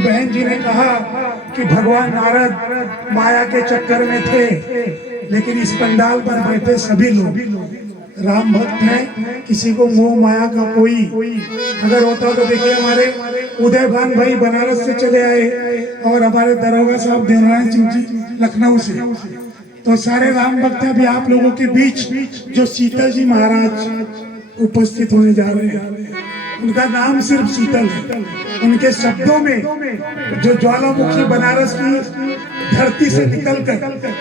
बहन जी ने कहा कि भगवान नारद माया के चक्कर में थे, लेकिन इस पंडाल पर बैठे सभी लोग राम भक्त हैं। किसी को मोह माया का कोई अगर होता तो देखिए हमारे उदय भान भाई बनारस से चले आए और हमारे दरोगा साहब देवनारायण सिंह जी लखनऊ से, तो सारे राम भक्त अभी आप लोगों के बीच जो शीतल जी महाराज उपस्थित होने जा रहे हैं, उनका नाम सिर्फ शीतल है। उनके शब्दों में जो ज्वालामुखी बनारस की धरती से निकलकर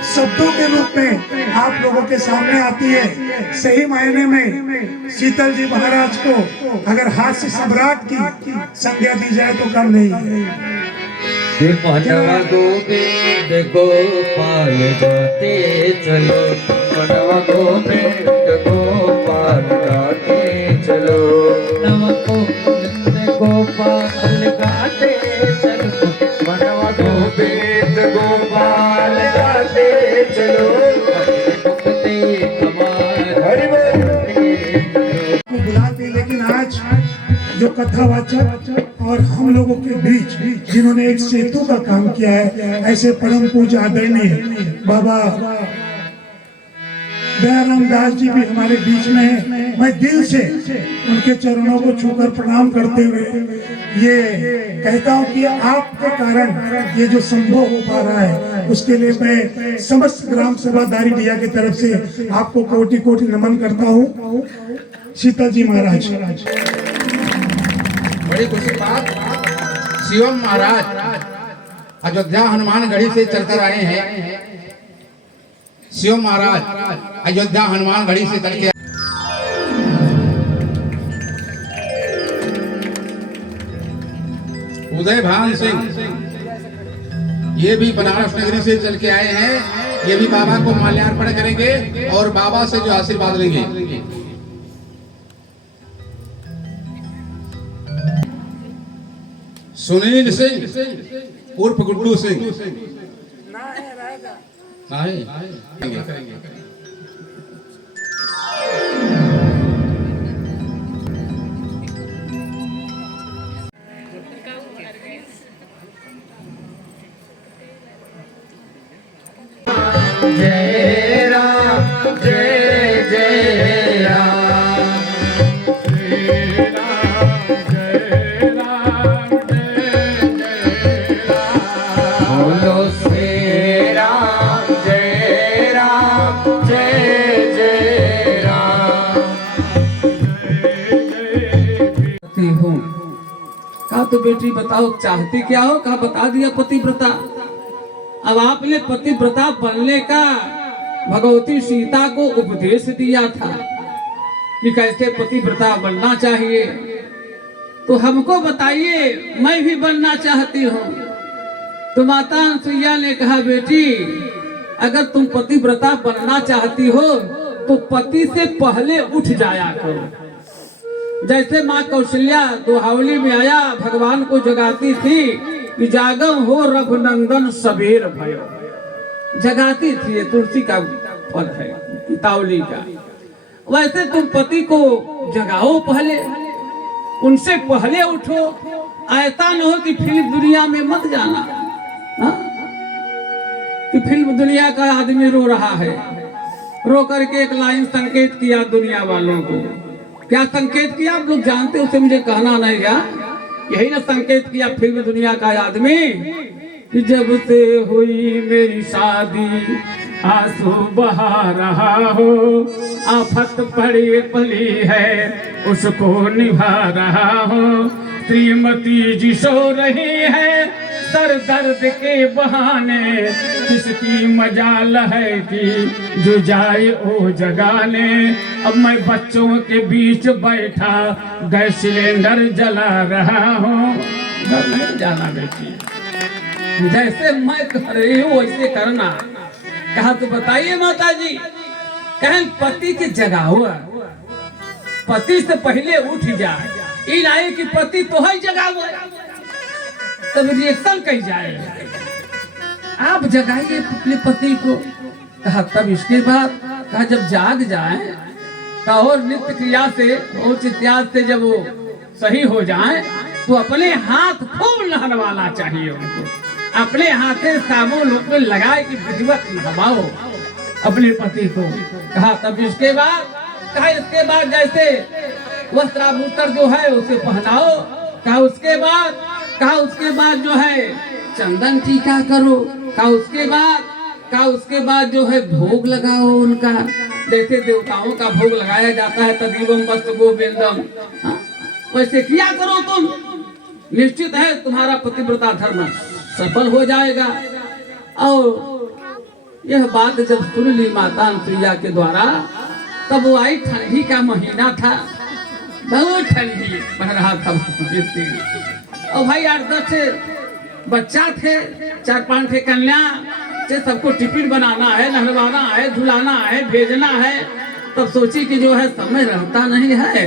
शब्दों के रूप में आप लोगों के सामने आती है, सही मायने में शीतल जी महाराज को अगर हास्य सम्राट की संज्ञा दी जाए तो कम नहीं है। मनवा गोविंद गोपाल गाते चलो, मनवा गोविंद गोपाल गाते चलो, मनवा गोविंद गोपाल गाते चलो, मनवा गोविंद गोपाल गाते चलो, बुलाते। लेकिन आज जो कथावाचक और हम लोगों के बीच जिन्होंने एक सेतु का काम किया है, ऐसे परम पूज्य आदरणीय बाबा दयाराम दास जी भी हमारे बीच में है। मैं दिल से उनके चरणों को छूकर प्रणाम करते हुए ये कहता हूँ कि आपके कारण ये जो संभव हो पा रहा है, उसके लिए मैं समस्त ग्राम सभा दारीडिया की तरफ से आपको कोटि कोटि नमन करता हूँ। शीतल जी महाराज, बड़ी खुशी बात, शिवम महाराज अयोध्या हनुमानगढ़ी से चलकर आए हैं। शिवम महाराज अयोध्या हनुमानगढ़ी से चल के उदय भान सिंह ये भी बनारस नगरी से चल के आए हैं। ये भी बाबा को माल्यार्पण करेंगे और बाबा से जो आशीर्वाद लेंगे। सुनील सिंह उर्फ गुड्डू सिंह जय राम जय जय राम, बोलो श्री राम जय राम जय जय राम। हूँ कहा तो बेटी बताओ चाहती क्या हो, कहा बता दिया पतिव्रता। अब आपने पतिव्रता बनने का भगवती सीता को उपदेश दिया था कि कैसे पतिव्रता बनना चाहिए, तो हमको बताइए, मैं भी बनना चाहती हूँ। तो माता अनुसुईया ने कहा बेटी अगर तुम पतिव्रता बनना चाहती हो तो पति से पहले उठ जाया करो। जैसे माँ कौशल्या दोहावली में आया भगवान को जगाती थी कि जागम हो रघुनंदन सबेर भयो, जगाती थी। ये तुलसी का फल है तावली का। वैसे तुम पति को जगाओ, पहले उनसे पहले उठो। ऐसा न हो कि फिल्म दुनिया में मत जाना, हा? कि फिल्म दुनिया का आदमी रो रहा है, रो करके एक लाइन संकेत किया दुनिया वालों को। क्या संकेत किया आप लोग जानते, उसे मुझे कहना नहीं गया। यही ना संकेत किया फिल्म दुनिया का आदमी कि जब से हुई मेरी शादी आंसू बहा रहा हो, आफत पड़ी पली है उसको निभा रहा हो। श्रीमती जी सो रही है सर दर्द के बहाने, किसकी मजाल है कि जो जाए ओ जगाने। अब मैं बच्चों के बीच बैठा गैस सिलेंडर जला रहा हूँ। घर नहीं जाना बेटी, जैसे मैं कर रही हूँ वैसे करना। कहा तो बताइए माता जी, कहें पति के जगाओ, पति से पहले उठ जाए। इन आए कि पति तो है जगाओ, तब रिएक्शन कही जाए। आप जगाइए अपने पति को। कहा तब इसके बाद कहा जब जाग जाए तो और नित्य क्रिया से और इत्यादि से जब वो सही हो जाए तो अपने हाथ खूब नहलवाना चाहिए उनको, अपने हाथे साबुन उसमें लगाए कि विधिवत नहवाओ अपने पति को। कहा तब इसके बाद जैसे वस्त्राभूषण जो है उसे पहनाओ। कहा उसके बाद जो है चंदन टीका करो। कहा उसके बाद जो है भोग लगाओ उनका, जैसे देवताओं का भोग लगाया जाता है तदीवम वस्तु गोविंदम, वैसे किया करो तुम, निश्चित है तुम्हारा पतिव्रता धर्म सफल हो जाएगा। और यह बात जब सुन ली माता अनुसुईया के द्वारा, तब वो आई, ठंडी का महीना था, बहुत ठंडी पड़ रहा था। और भाई 8-10 बच्चा थे, 4-5 कन्या से सबको टिफिन बनाना है, नहलवाना है, धुलाना है, भेजना है। तब सोची कि जो है समय रहता नहीं है,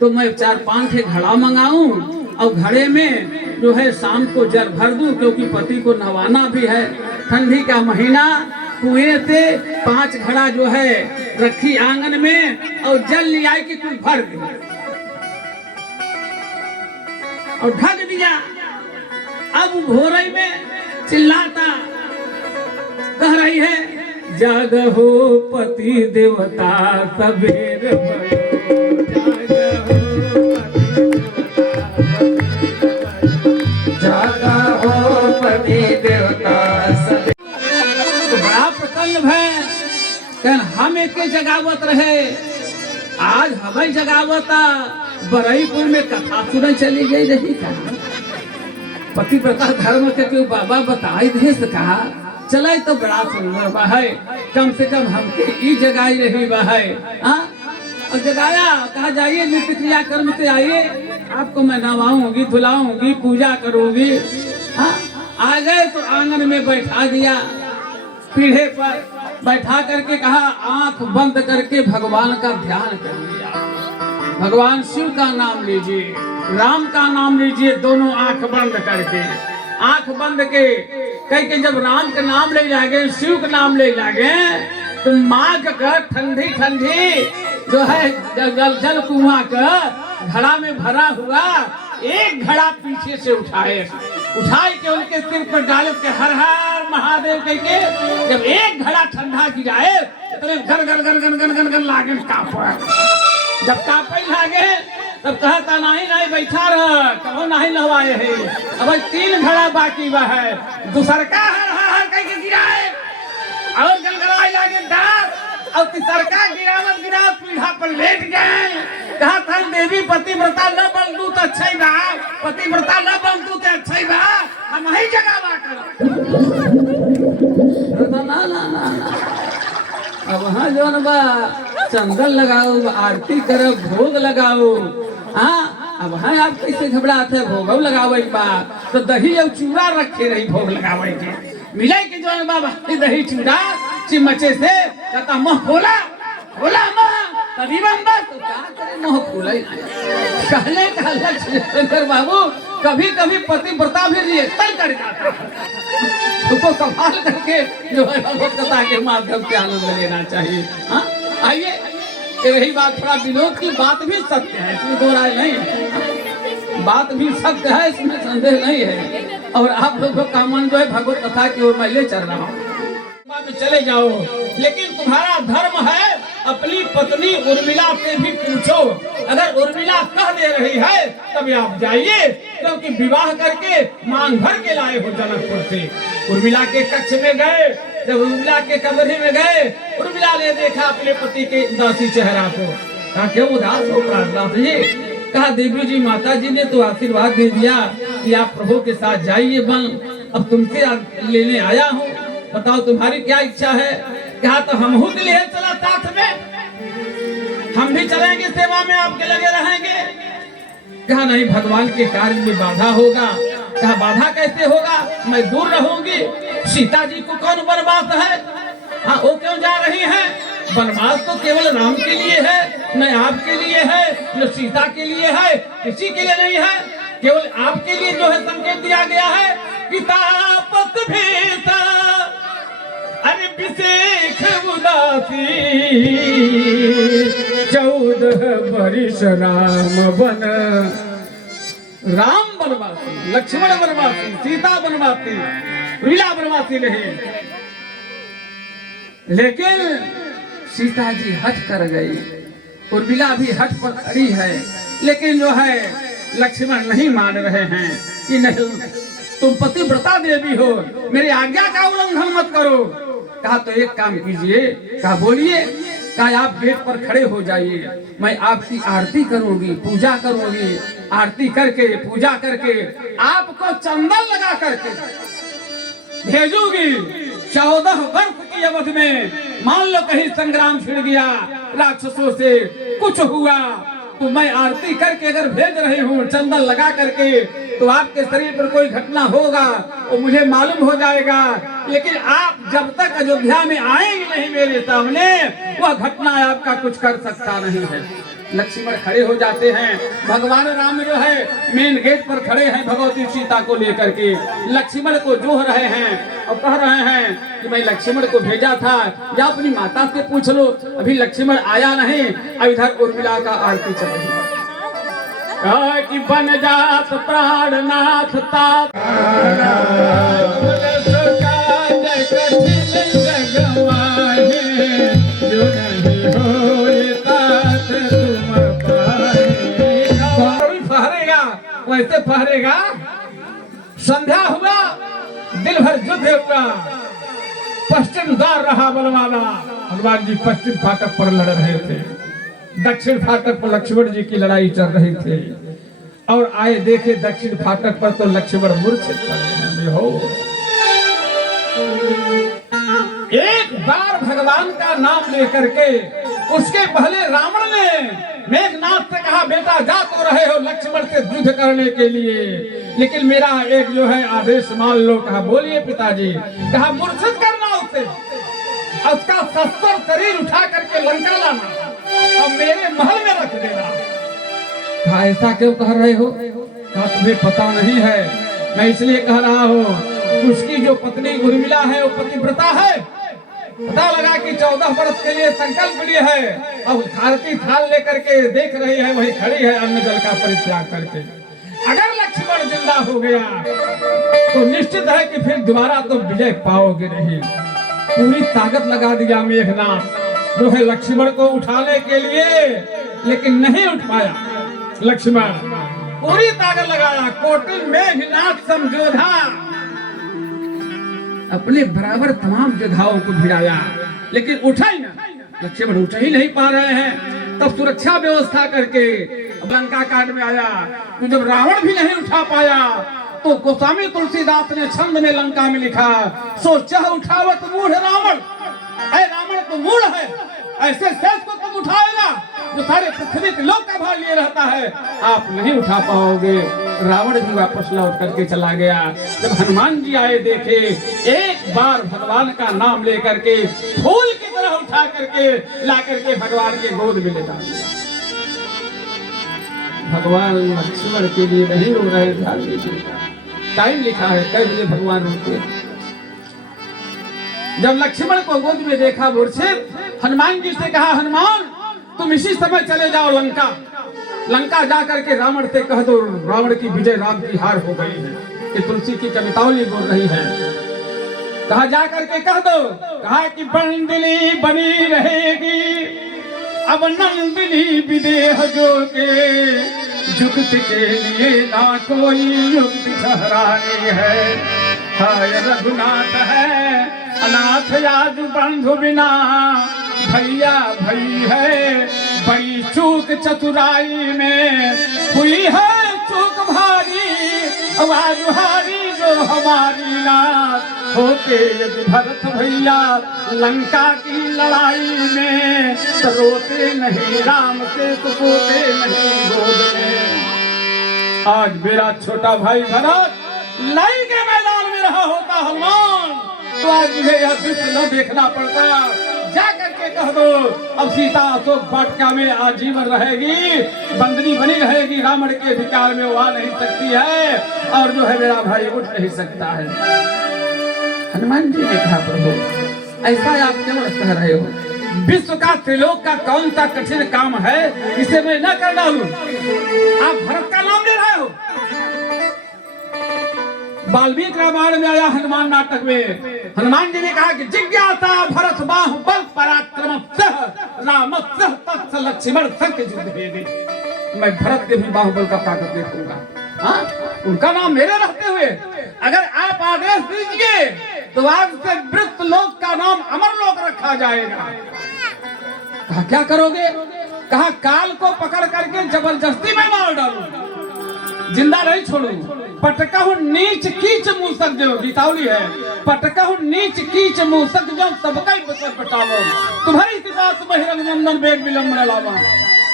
तो मैं 4-5 घड़ा मंगाऊं और घड़े में जो है शाम को जल भर दूं, क्योंकि पति को नहवाना भी है। ठंडी का महीना, कुएं से 5 घड़ा जो है रखी आंगन में और जल ले आई कि तू भर दे और ढक दिया। अब भोरई में चिल्लाता कह रही है, जागहो पति देवता सबेर भयो, जागहो पति देवता सबेर। तो बड़ा प्रसन्न है, कहन हम एक जगावत रहे, आज हमें जगावता। बरईपुर में कथा सुन चली गई रही का पतिव्रता धर्म के जो बाबा बताई दे कहा चले तो बड़ा सुंदर बा है, कम से कम हमके ई जगाई रही बा है। और जगाया, कहा जाइए नित्य क्रिया कर्म से आइए, आपको मैं नहवाऊंगी, धुलाऊंगी, पूजा करूंगी। आ गए तो आंगन में बैठा दिया, पीढ़े पर बैठा करके कहा आंख बंद करके भगवान का ध्यान कर लिया। भगवान शिव का नाम लीजिए, राम का नाम लीजिए, दोनों आंख बंद करके। आंख बंद के कह के जब राम का नाम ले जागे, शिव का नाम ले जागे, तो माघ का ठंडी जो है जल कुआं का घड़ा में भरा हुआ एक घड़ा पीछे से उठाए के उनके सिर पर डाले के हर हर महादेव कह के जब एक घड़ा ठंडा गिराए तो gun gun gun gun gun gun gun लागे कांपे। जब कांपे लागे तब कहता नहीं बैठा रह, कहो नहीं नहवाए है, अब 3 घड़ा बाकी बा है, दूसर का हर हर कह के गिराए और गलगलाए लागे डार और तीसरका गिरा पीढ़ा पर लेट गए। कहा था देवी पतिव्रता न बनतू तो अच्छा ही बा, पतिव्रता न बनतू तो अच्छा ही बा, हम ही जगावा कर ना ना ना अब हाँ जोन बा चंदन लगाओ, आरती करो, भोग लगाओ। हाँ अब हाँ आप कैसे घबराते है, भोग लगाओ एक बार तो दही और चूड़ा रखे रही भोग लगावे के मिले के जोन बाबा दही चूड़ा चिमचे से कहता मुँह खोला मुँह तरीबन बस तो क्या करे मुँह खोला ही कहने का लक्ष्य बाबू कभी कभी पतिव्रता भी रिएक्शन कर जाता है, उसको संभाल करके जो है भगवत कथा के माध्यम से आनंद लेना चाहिए। हाँ आइए, यही बात थोड़ा विनोद की बात भी सत्य है, इसमें दो राय नहीं, बात भी सत्य है, इसमें संदेह नहीं है। और आप लोगों का मन जो है भगवत कथा की ओर मैं ले चल रहा हूँ, चले जाओ, लेकिन तुम्हारा धर्म है अपनी पत्नी उर्मिला से भी पूछो, अगर उर्मिला कह दे रही है तब आप जाइए, क्योंकि विवाह करके मांग भर के लाए हो जनकपुर से। उर्मिला के कक्ष में गए, जब उर्मिला के कमरे में गए, उर्मिला ने देखा अपने पति के उदासी चेहरा को, कहा क्यों उदास हो प्रार्थनाथ जी? कहा देवी जी माता जी ने तो आशीर्वाद दे दिया कि आप प्रभु के साथ जाइए बन, अब तुमसे लेने आया हूँ, बताओ तुम्हारी क्या इच्छा है? कहा तो हम के लिए चला साथ में, हम भी चलेंगे सेवा में आपके लगे रहेंगे। कहा नहीं भगवान के कार्य में बाधा होगा। कहा बाधा कैसे होगा, मैं दूर रहूंगी, सीता जी को कौन वनवास है? हाँ वो क्यों जा रही है? वनवास तो केवल राम के लिए है, न आपके लिए है, न सीता के लिए है, किसी के लिए नहीं है, केवल आपके लिए जो है संकेत दिया गया है कि तापत भेता अरे विशेष उदासी 14 बरिस राम बन, राम वनवासी, लक्ष्मण वनवासी, सीता वनवासी, लीला वनवासी नहीं। लेकिन सीता जी हट कर गई, उर्मिला भी हट पर खड़ी है, लेकिन जो है लक्ष्मण नहीं मान रहे हैं कि नहीं, तुम पतिव्रता देवी हो, मेरी आज्ञा का उल्लंघन मत करो। कहा तो एक काम कीजिए, कहा बोलिए। कहा आप गेट पर खड़े हो जाइए, मैं आपकी आरती करूंगी, पूजा करूंगी, आरती करके पूजा करके आपको चंदन लगा करके भेजूंगी। 14 वर्ष की अवधि में मान लो कहीं संग्राम छिड़ गया, राक्षसों से कुछ हुआ, तो मैं आरती करके अगर भेज रही हूँ चंदन लगा करके, तो आपके शरीर पर कोई घटना होगा वो मुझे मालूम हो जाएगा। लेकिन आप जब तक अयोध्या में आएंगे नहीं मेरे सामने, वह घटना आपका कुछ कर सकता नहीं है। लक्ष्मण खड़े हो जाते हैं, भगवान राम जो है मेन गेट पर खड़े हैं भगवती सीता को लेकर के, लक्ष्मण को जोह रहे हैं और कह रहे हैं कि मैं लक्ष्मण को भेजा था, या अपनी माता से पूछ लो, अभी लक्ष्मण आया नहीं। अब इधर उर्मिला का आरती चल रही है कि बन जात प्राणनाथ तात वैसे फहरेगा। संध्या हुआ, दिल भर युद्ध हुआ, पश्चिम द्वार रहा बलवाना। हनुमान जी पश्चिम फाटक पर लड़ रहे थे, दक्षिण फाटक पर लक्ष्मण जी की लड़ाई चल रही थी। और आए देखे दक्षिण फाटक पर तो लक्ष्मण मूर्छित पड़े हैं। हो एक बार भगवान का नाम लेकर के, उसके पहले रावण ने मेघनाथ से कहा बेटा जा तो रहे हो लक्ष्मण से युद्ध करने के लिए, लेकिन मेरा एक जो है आदेश मान लो। कहा बोलिए पिताजी। कहा मूर्छित करना उसे, उसका शस्त्र शरीर उठा करके लंका लाना और मेरे महल में रख देना। कहा ऐसा क्यों कह रहे हो? कहा तुम्हें पता नहीं है, मैं इसलिए कह रहा हूँ, उसकी जो पत्नी उर्मिला है वो पतिव्रता है। पता लगा कि 14 वर्ष के लिए संकल्प लिए है, अब आरती थाल लेकर के देख रही है, वही खड़ी है अन्न जल का परित्याग करके। अगर लक्ष्मण जिंदा हो गया तो निश्चित है कि फिर दोबारा तो विजय पाओगे नहीं। पूरी ताकत लगा दिया मेघनाथ जो है लक्ष्मण को उठाने के लिए, लेकिन नहीं उठ पाया लक्ष्मण। पूरी ताकत लगाया, कोटिन मेघनाथ समझोधा, अपने बराबर तमाम योद्धाओं को भिड़ाया, लेकिन उठा ही ना। लक्ष्मण उठ ही नहीं पा रहे हैं। तब सुरक्षा व्यवस्था करके लंका कांड में आया, तो जब रावण भी नहीं उठा पाया तो गोस्वामी तुलसीदास ने छंद में लंका में लिखा, सोचा उठावत मूढ़ रावण, ऐ रावण तो मूढ़ है, ऐसे शेष को तुम उठाएगा जो सारे पृथ्वी के लोक का भार लिए रहता है, आप नहीं उठा पाओगे। रावण भी वापस लौट करके चला गया। जब हनुमान जी आए देखे, एक बार भगवान का नाम लेकर के फूल की तरह उठा करके ला करके भगवान के गोद में लेटा दिया। भगवान लक्ष्मण के लिए नहीं रो रहे, ध्यान दीजिए, टाइम लिखा है कई बजे भगवान रोते। जब लक्ष्मण को गोद में देखा मूर्छित, हनुमान जी से कहा हनुमान तुम इसी समय चले जाओ लंका, लंका जा करके रावण से कह दो रावण की विजय, राम की हार हो गई है। ये तुलसी की कवितावली बोल रही है। कहा जा करके कह दो। कहा कि बंदिनी बनी रहेगी अब नंदिनी विदेह जो के, जुगत के लिए ना कोई युक्ति ठहरानी है। हाय रघुनाथ है अनाथ आज बंधु बिना, भैया भई है बड़ी चूक चतुराई में, हुई है चूक भारी आवाजुहारी जो हमारी नाथ, होते यदि भरत भैया लंका की लड़ाई में, तो रोते नहीं राम से तो सोते नहीं गोद में। आज मेरा छोटा भाई भरत लड़ाई के मैदान में रहा होता हनुमान, तो आज मुझे यह दृश्य न देखना पड़ता। जा करके कह दो अब सीता अशोक वाटिका में आजीवन रहेगी, बंदनी बनी रहेगी, रावण के अधिकार में वो आ नहीं सकती है, और जो है मेरा भाई उठ नहीं सकता है। हनुमान जी ने कहा प्रभु ऐसा आप क्यों कह रहे हो? विश्व का त्रिलोक का कौन सा कठिन काम है इसे मैं न कर डालूं? आप भरत का नाम ले रहे हो, वाल्मीकि रामायण में आया, हनुमान नाटक में हनुमान जी ने कहा कि जिज्ञासा भरत बाहुबल पराक्रम राम तत्स लक्ष्मण संग युद्ध भेदे। मैं भरत के भी बाहुबल का ताकत देखूंगा। हाँ, उनका नाम मेरे रहते हुए अगर आप आदेश दीजिए तो आज से वृत्त लोक का नाम अमर लोक रखा जाएगा। कहा क्या करोगे? कहा काल को पकड़ करके जबरदस्ती में मार डालूं, जिंदा नहीं छोड़ूं। पटकहु नीच कीच मूसक जो गीतावली है, पटकहु नीच कीच मूसक जो सबका ही बचालो, तुम्हारी सिपास बहिरंग नंदन वेग विलंब न लावा।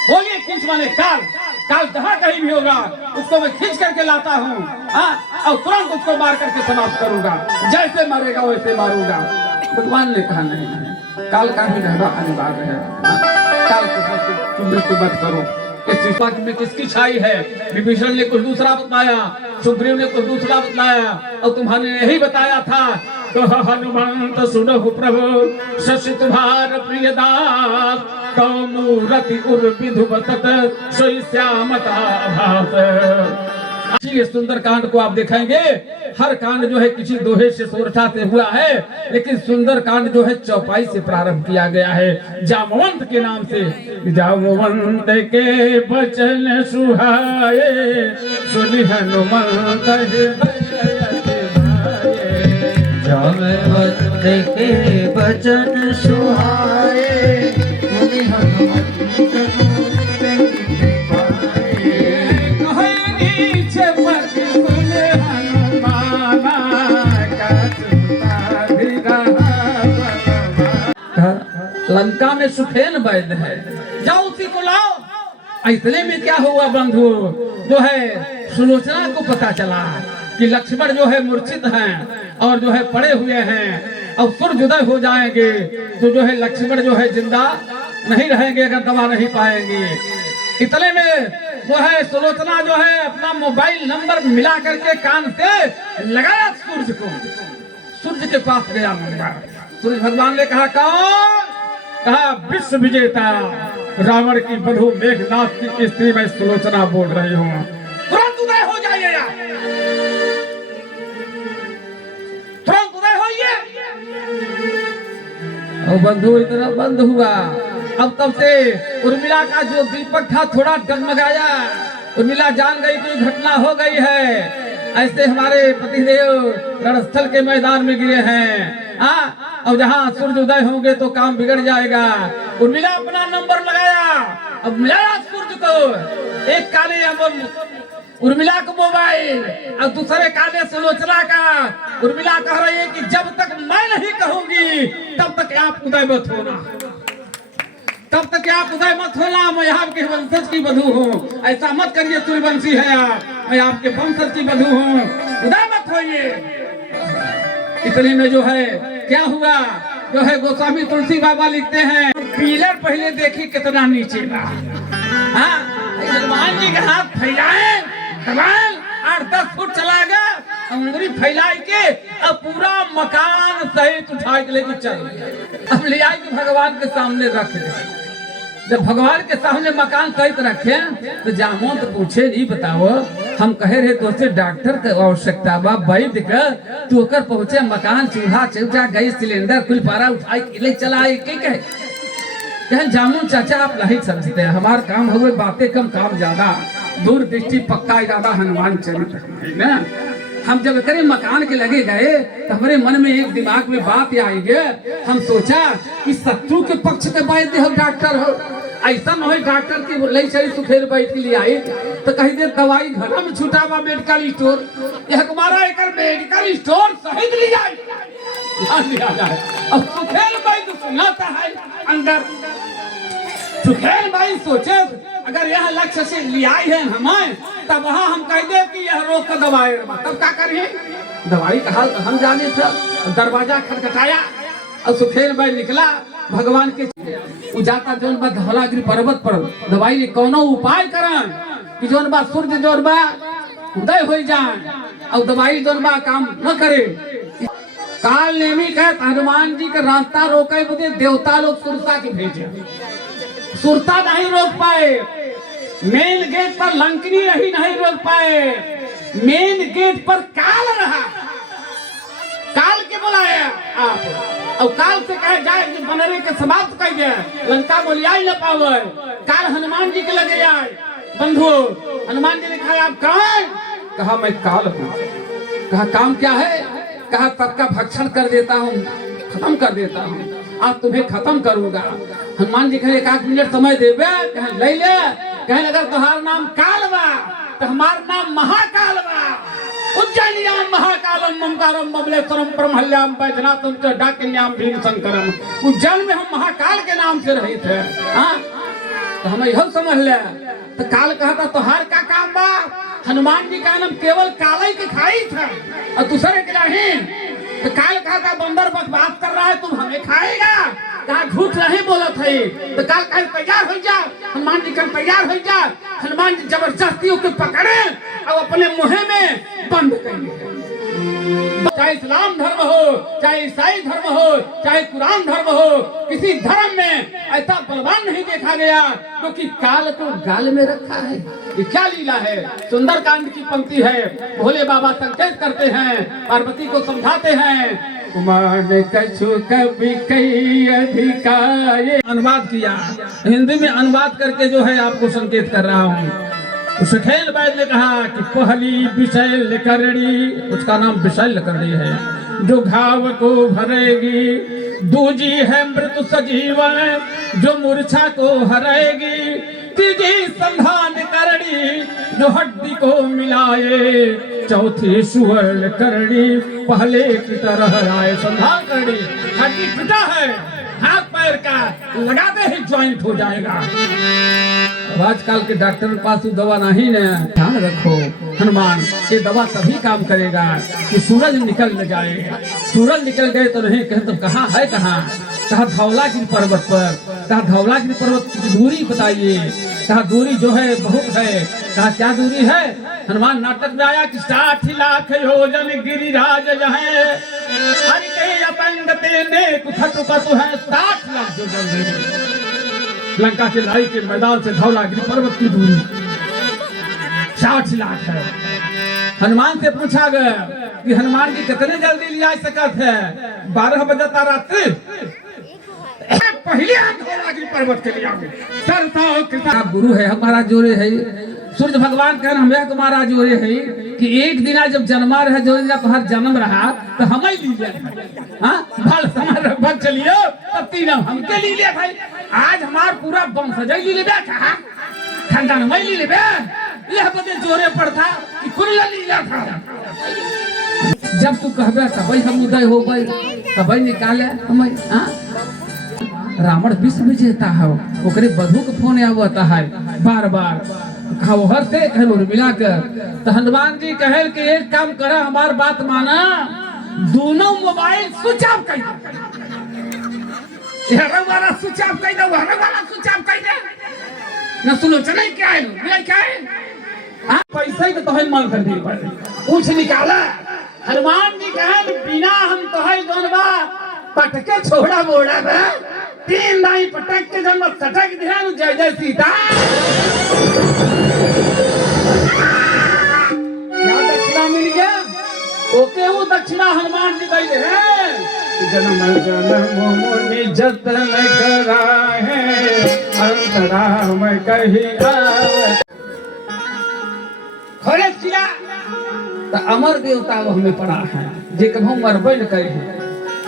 बोलिए कीच माने काल। काल जहाँ कहीं भी होगा उसको मैं खींच करके लाता हूँ, और तुरंत उसको मार करके समाप्त करूंगा। जैसे मारेगा वैसे मारूंगा। भगवान ने कहा नहीं, काल का भी रहना अनिवार्य है। काल को मृत्यु मत करो। इस शिक्षा में किसकी छाई है? विभीषण ने कुछ दूसरा बताया, सुग्रीव ने कुछ दूसरा बताया, और तुम्हारे यही बताया था। तो हनुमंत सुनहु प्रभु शशि तुम्हार प्रिय दास, तो मूरति उर विधुवत सोई श्यामता भास। ये सुंदर कांड को आप देखेंगे, हर कांड जो है किसी दोहे से सोरठा से हुआ है, लेकिन सुंदर कांड जो है चौपाई से प्रारंभ किया गया है, जामवंत के नाम से। जामवंत के बचन सुहाए, सुनि हनुमंत जामवंत के बचन सुहाए, सुनि हनुमंत लंका में सुखेन वैद्य है, जाओ उसी को लाओ। इतने में क्या हुआ बंधु, जो है सुलोचना को पता चला कि लक्ष्मण जो है मूर्छित हैं और जो है पड़े हुए हैं, और सूर्योदय हो जाएंगे तो जो है लक्ष्मण जो है जिंदा नहीं रहेंगे अगर दवा नहीं पाएंगे। इतने में जो है सुलोचना जो है अपना मोबाइल नंबर मिला करके कान से लगाया सूर्य को, सूर्य के पास गया नंबर। सूर्य भगवान ने कहा कौन? कहा विश्व विजेता रावण की बधू मेघनाथ की स्त्री में सुलोचना बोल रही हूँ, तुरंत उदय हो जाइए, तुरंत उदय होइए। और बंधु इतना बंद हुआ। अब तब से उर्मिला का जो दीपक था थोड़ा डगमगाया। उर्मिला जान गई कि घटना हो गई है, ऐसे हमारे पतिदेव रणस्थल के मैदान में गिरे हैं। और जहाँ सूर्य उदय होंगे तो काम बिगड़ जाएगा। उर्मिला अपना नंबर लगाया, अब मिलाया सूर्य को, एक काले उर्मिला का मोबाइल और दूसरे काले सुलोचना का। उर्मिला कह रही है कि जब तक मैं नहीं कहूंगी तब तक आप उदय मत होना, तब तक आप उदय मत होना। मैं आपके वंशज की बधू हूँ, ऐसा मत करिए सूर्यवंशी है आप, मैं आपके वंशज की बधू हूँ, उदय मत होइए। इतने में जो है क्या हुआ, जो है गोस्वामी तुलसी बाबा लिखते हैं, पिलर पहले देखी कितना नीचे था। हनुमान जी के हाथ फैलाए, 8-10 फुट चला गया, अंगुली फैलाई के अब पूरा मकान सहित उठा के लेके चल। अब ले आई कि भगवान के सामने रख दे। जब भगवान के सामने मकान सहित रखे तो जामवंत पूछे, नहीं बताओ, हम कहे रहे तो से डॉक्टर के आवश्यकता बा, वैद्य का तू होकर पहुंचे मकान, चूल्हा चौचा गैस सिलेंडर कुल पारा उठाई के ले चला आए के कहे जामुन चाचा आप नहीं समझते, हमारा काम हुए बातें कम काम ज्यादा, दूर दृष्टि पक्का इरादा हनुमान चरित्र है ना। हम जब करे मकान के लगे गए तो हमारे मन में एक दिमाग में बात आई गए। हम सोचा कि शत्रु के पक्ष के वैद्य हो, डॉक्टर हो, ऐसा न हो डॉक्टर की लई सही सुखेर बैठ के लिए आई तो कही दे दवाई घर में छूटा हुआ मेडिकल स्टोर, यह हमारा एक मेडिकल स्टोर सहित ले जाए जाए। अब सुखेर बैठ सुनाता है अंदर। सुखेर भाई सोचे अगर यह लक्ष्य से लिया है हमें, तब वहाँ हम कह दे कि यह रोग का दवाई, तब क्या करिए? दवाई का हाल तो हम जाने थे। दरवाजा खटखटाया और सुखेर भाई निकला भगवान के जाता जोन बा धौलागिरी पर्वत पर दवाई कोनो उपाय करन कि जोन बा सूर्य जोन बा उदय हो जाए और दवाई जोन बा काम न करे। काल नेमी कहत हनुमान जी का रास्ता रोके बदे देवता लोग सुरता के भेजे, सुरता नहीं रोक पाए, मेन गेट पर लंकनी रही नहीं रोक पाए। मेन गेट पर काल रहा, काल के बुलाया आप और काल से कहे जाए कि बनरे के समाप्त कर दिया, लंका बोलिया न पावे। काल हनुमान जी के लगे आए। बंधु हनुमान जी ने कहा आप कौन? कहा मैं काल हूँ। कहा काम क्या है? कहा सबका भक्षण कर देता हूँ, खत्म कर देता हूँ, आज तुम्हें खत्म करूंगा। हनुमान जी कहे 1 मिनट समय देवे। कहे ले ले। कहे अगर तुम्हारा नाम काल बा तो हमारा नाम महाकाल बा। उज्जैनियाम महाकालम ममकारम बबलेश्वरम परमहल्याम बैजनाथम च डाकिन्याम भीम शंकरम। उज्जैन में हम महाकाल के नाम से रहे थे। हाँ तो हमें यह समझ ले। तो काल कहता तुहार का काम बा? हनुमान जी का नाम केवल काल के खाई था और दूसरे के नहीं। तो काल कहता बंदर बकवास कर रहा है, तुम हमें खाएगा? कहा झूठ नहीं बोला थे। तो काल कहे तैयार हो जा। हनुमान जी कहे तैयार हो जा। हनुमान जी जबरदस्ती के पकड़े और अपने मुहे में बंद कर। चाहे इस्लाम धर्म हो, चाहे ईसाई धर्म हो, चाहे कुरान धर्म हो, किसी धर्म में ऐसा बलवान नहीं देखा गया क्योंकि काल को गाल में रखा है। ये क्या लीला है? सुंदरकांड की पंक्ति है। भोले बाबा संकेत करते हैं, पार्वती को समझाते हैं। मान कछु कभी कई अधिकार। अनुवाद किया, हिंदी में अनुवाद करके जो है आपको संकेत कर रहा हूँ। सुखेल बैद ने कहा कि पहली विशैल करणी, उसका नाम विशैल करणी है, जो घाव को भरेगी। दूजी है मृत्यु सजीवन, जो मूर्छा को हरेगी। तीजी संधान करणी, जो हड्डी को मिलाए। चौथी सुवर्ण करणी, पहले की तरह आए। संधान करणी हड्डी टूटा है, हाथ पैर का लगाते ही ज्वाइंट हो जाएगा। आजकल के डॉक्टर के पास दवा नहीं है। ध्यान रखो हनुमान, ये दवा तभी काम करेगा कि सूरज निकल न जाए। सूरज निकल गए तो नहीं। कहे तो कहाँ है? कहा धौलागिरी पर्वत पर। कहा धौलागिरी पर्वत की दूरी बताइए। कहा दूरी जो है बहुत है। कहा क्या दूरी है? हनुमान नाटक में आया कि 60 लाख योजन गिरिराज है, हर के अपंग तेने कुथट पतु है। 60 लाख योजन लंका के लड़ाई के मैदान से धौलागिरी पर्वत की दूरी 60 लाख है। हनुमान से पूछा गया कि हनुमान जी कितने जल्दी ले आ सकते हैं? 12 बजे रात्रि पहले धौलागिरी पर्वत के लिए आओगे। गुरु है हमारा जोरे है। सूर्य भगवान कहन हमें तुम्हारा जोरे है कि एक दिन जब जन्मा रहा जो तुम्हारा जन्म रहा तो हमें लीजिए। हाँ बाल समार बच चलियो तब 3 हमके ली ले भाई। आज हमार पूरा वंश ले ले कहा खानदान में ले ले यह बदे जोरे पड़ता कि खुला लीला था। जब तू कहबे तभी हम उदय हो गए, तभी निकाले हमें। हाँ रावण विश्व विजेता है, ओकरे बधू के फोन आवता है बार बार। हर से कहलो मिलाकर तो हनुमान जी कहे कि एक काम करा, हमार बात माना, दोनों मोबाइल स्विच ऑफ कर दो। वाला स्विच ऑफ कर दो, वाला स्विच ऑफ कर दे। न सुनो चले क्या है मिला क्या है? हाँ पैसे तो तोहे मांग कर दी पड़े पूछ निकाला। हनुमान जी कहे बिना हम तोहे दोनों पटके छोड़ा मोड़ा बे 3 दाई पटक के जब सटक दिया जय जय सीता। क्या दक्षिणा मिल गया? ओके वो दक्षिणा हनुमान जी गई है। जन्म जन्म मुनि जतन कराहे, अंतराम कही आवे। खोले किया तो अमर देवता हमें पड़ा है, जे कभी मरबे न करे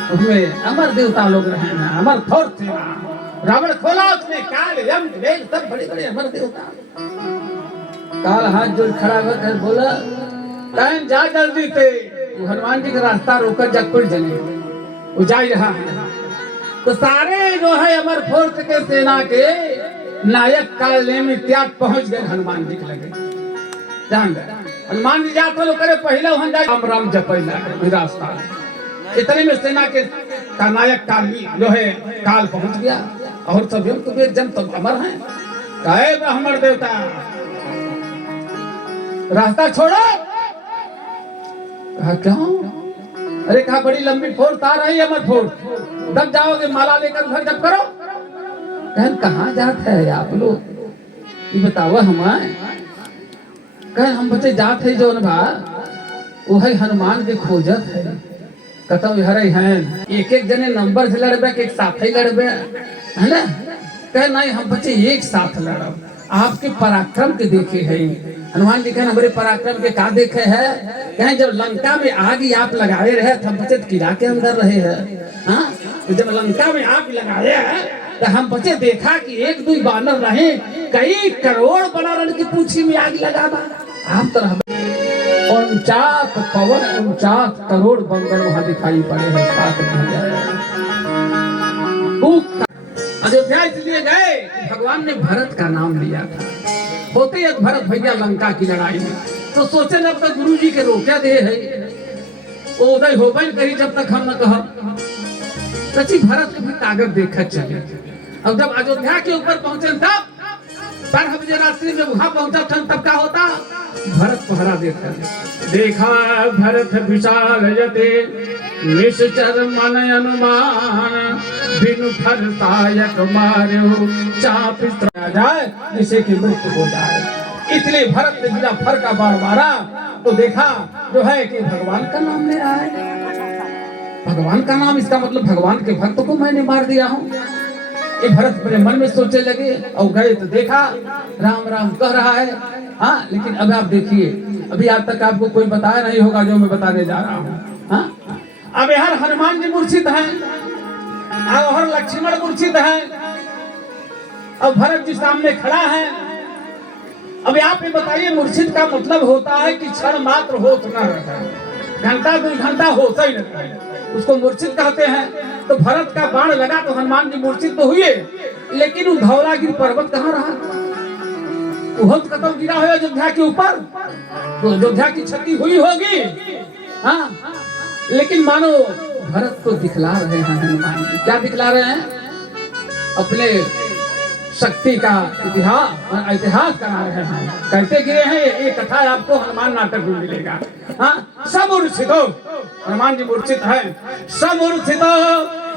उसमें अमर देवता लोग रहे हैं। अमर थोर थे। रावण खोला उसने काल यम वेद सब बड़े बड़े अमर देवता। काल हाथ जोड़ खड़ा होकर बोला टाइम जा जल्दी थे। हनुमान जी का रास्ता रोकर जगपुर जने वो जा रहा है। तो सारे जो है अमर फोर्स के सेना के नायक काल में त्याग पहुंच गए हनुमान जी के लगे। जान गए हनुमान जी जाते लोग करे पहले वहां जाए राम राम जपैला रास्ता। इतने में सेना के नायक काल जो है काल पहुंच गया और सभी कुबेर जन तो अमर हैं। कहे ब्राह्मण देवता रास्ता छोड़ो। कहा क्यों? अरे कहा बड़ी लंबी फोर्स आ रही है अमर फोर्स, तब जाओगे माला लेकर उधर जब करो। कहें कहाँ जाते हैं आप लोग ये बताओ हमें। कह हम बच्चे जात है जौन बा वही हनुमान के खोजत है कतम हरे हैं एक एक जने नंबर से लड़बे के एक साथ ही लड़बे है ना। कह नहीं हम बच्चे एक साथ लड़ब आपके पराक्रम के देखे हैं। हनुमान जी कहे हमारे पराक्रम के का देखे है। कहे जब लंका में आग आप लगाए रहे हम बच्चे किला के अंदर रहे हैं। हाँ तो जब लंका में आग लगाए है तो हम बच्चे देखा कि एक दो बानर रहे कई करोड़ बानर की पूछी में आग लगावा आप तरह 49 पवन 49 करोड़ बंदर वहां दिखाई पड़े हैं। अयोध्या इसलिए गए भगवान ने भरत का नाम लिया था। होते एक भरत भैया लंका की लड़ाई में तो सोचे जब तक गुरु जी के रोका दे है वो उदय हो करी जब तक हम न कह सची भरत की भी ताकत देखा चले। अब जब अयोध्या के ऊपर पहुंचे तब 12 बजे रात्रि में वहां पहुंचा था तब क्या होता भरत पहरा देता देखा भरत विशाल यते निश्चर मन अनुमान बिनु फरतायक मार्यो चाप जाए जिसे की मृत्यु हो जाए। इसलिए भरत ने बिना फर का बाण मारा तो देखा जो है कि भगवान का नाम ले रहा है। भगवान का नाम इसका मतलब भगवान के भक्त को मैंने मार दिया हूँ। ये भरत अपने मन में सोचने लगे और गए तो देखा राम राम कह रहा है। हाँ लेकिन अब आप देखिए अभी आज तक आपको कोई बताया नहीं होगा जो मैं बताने जा रहा हूँ। हाँ अब यहाँ हनुमान जी मूर्छित हैं और हर लक्ष्मण मूर्छित है। अब भरत जी सामने खड़ा है। अब आप ये बताइए मूर्छित का मतलब होता है कि क्षण मात्र होश न रहे घंटा 2 घंटा होश ही न रहे उसको मूर्छित कहते हैं। तो भरत का बाण लगा तो हनुमान जी मूर्छित तो हुए लेकिन वो धौलागिरी पर्वत कहाँ रहा। बहुत कदम गिरा है अयोध्या के ऊपर तो अयोध्या की क्षति हुई होगी। हाँ लेकिन मानो भरत को दिखला रहे हैं हनुमान जी। क्या दिखला रहे हैं अपने शक्ति का इतिहास करा रहे हैं। कहते गिरे हैं ये कथा आपको हनुमान नाटक में मिलेगा। हाँ सब मूर्छित हो हनुमान जी मूर्छित है सब मूर्छित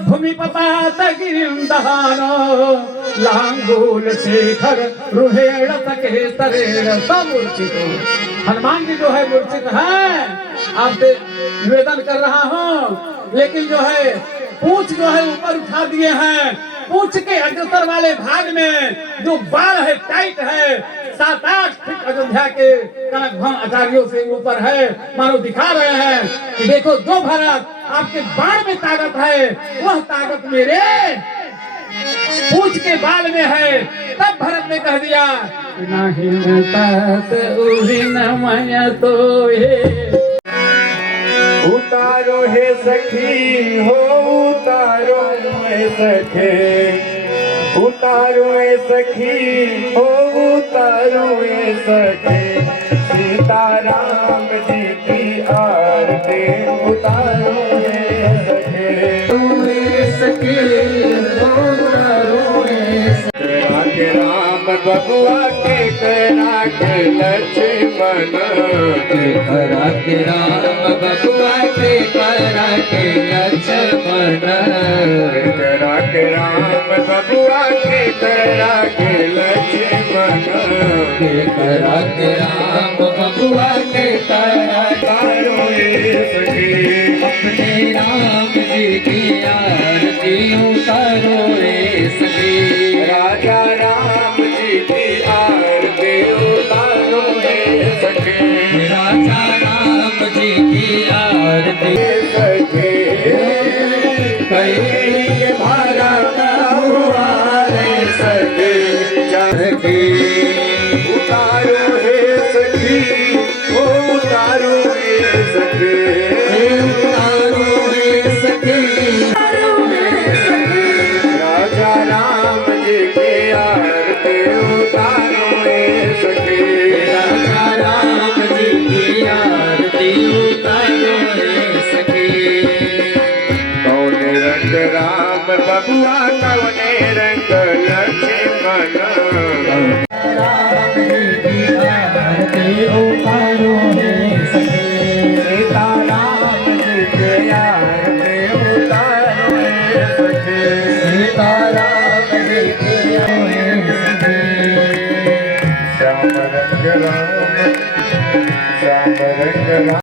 भूमि पपात गिरिम दहानो लांगूल शेखर रुहेड़ तके तरेड़ सब मूर्छित हो। हनुमान जी जो है मूर्छित है आपसे निवेदन कर रहा हूँ लेकिन जो है पूंछ जो है ऊपर उठा दिए हैं। पूंछ के अग्रतर वाले भाग में जो बाल है टाइट है 7-8 फीट अयोध्या के कनक भवन आचार्यों से ऊपर है। मानो दिखा रहे हैं कि देखो जो भरत आपके बाण में ताकत है वह ताकत मेरे पूंछ के बाल में है। तब भरत ने कह दिया नहीं तात उहिन मय तो उतारो हे सखी हो उतारो हे सखे उतारो हे सखी हो उतारो हे सखे सीताराम जी की आरती उतारो हे सखे राम बबुआ के करा के लक्ष्मण करा के राम बबुआ के करा के लक्ष्मण करा के राम बबुआ के करा के लक्ष्मण करा के राम बबुआ के करा तारो सखी अपने राम जी की आरती उतारो रे सखी राजा राम जी की आरती उतारो रे सखी राजा राम जी की आरती सखी कई भारत हुआ रे सखी जानकी उतारो हे सखी ओ उतारो हे सखी उतारो रे सखी राजा राम जी की आरती उतारो हे सखी राजा राम जी की आरती उतारो रे सखी कौन रंग राम बबुआ कौने रंग लक्ष्मण राम जी की आरती उतारो रे सखी सीता राम जी के आरती उतारो हे सखी सीता राम जी की आरती श्याम रंग राम लगा